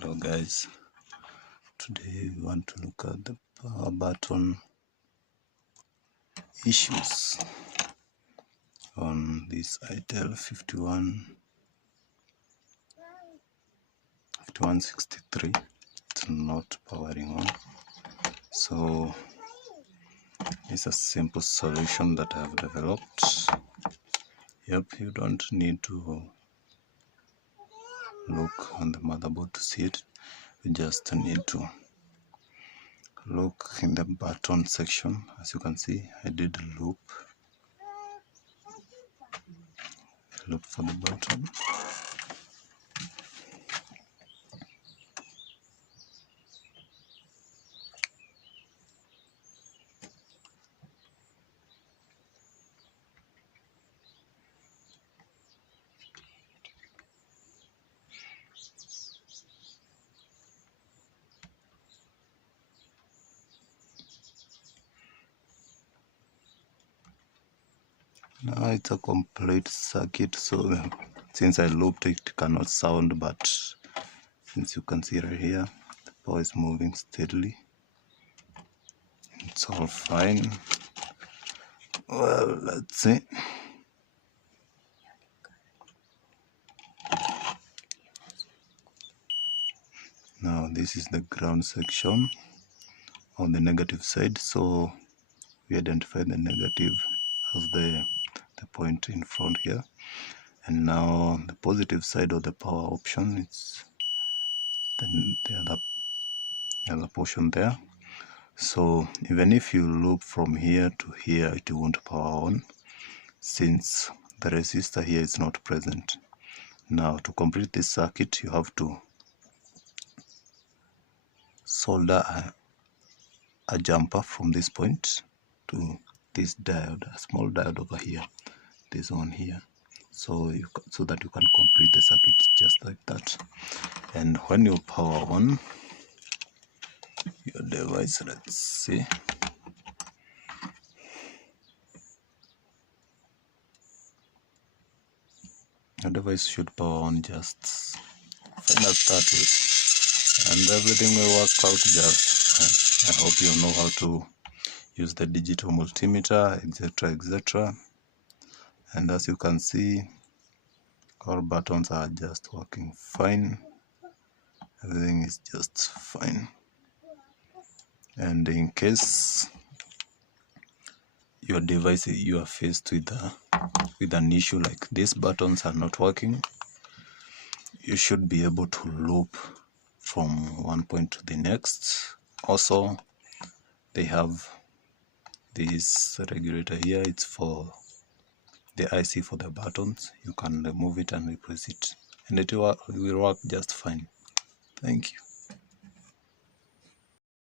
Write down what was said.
Hello guys, today we want to look at the power button issues on this itel 5163. It's not powering on, so it's a simple solution that I have developed. You don't need to look on the motherboard to see it. You just need to look in the button section. As you can see, I did a loop for the button. Now it's a complete circuit, so since I looped it cannot sound, but since you can see right here, the power is moving steadily. It's all fine. Well, let's see. Now this is the ground section on the negative side, so we identify the negative as the point in front here, and now the positive side of the power option, it's the other portion there. So even if you loop from here to here, it won't power on since the resistor here is not present. Now to complete this circuit, you have to solder a jumper from this point to this diode, a small diode over here, this one here, so that you can complete the circuit just like that. And when you power on your device, let's see, your device should power on just fine as that way, and everything will work out just fine. I hope you know how to use the digital multimeter, etc. And as you can see, all buttons are just working fine. Everything is just fine. And in case your device, you are faced with an issue like these buttons are not working, you should be able to loop from one point to the next. Also, they have this regulator here. It's for the IC for the buttons. You can remove it and replace it, and it will work just fine. Thank you.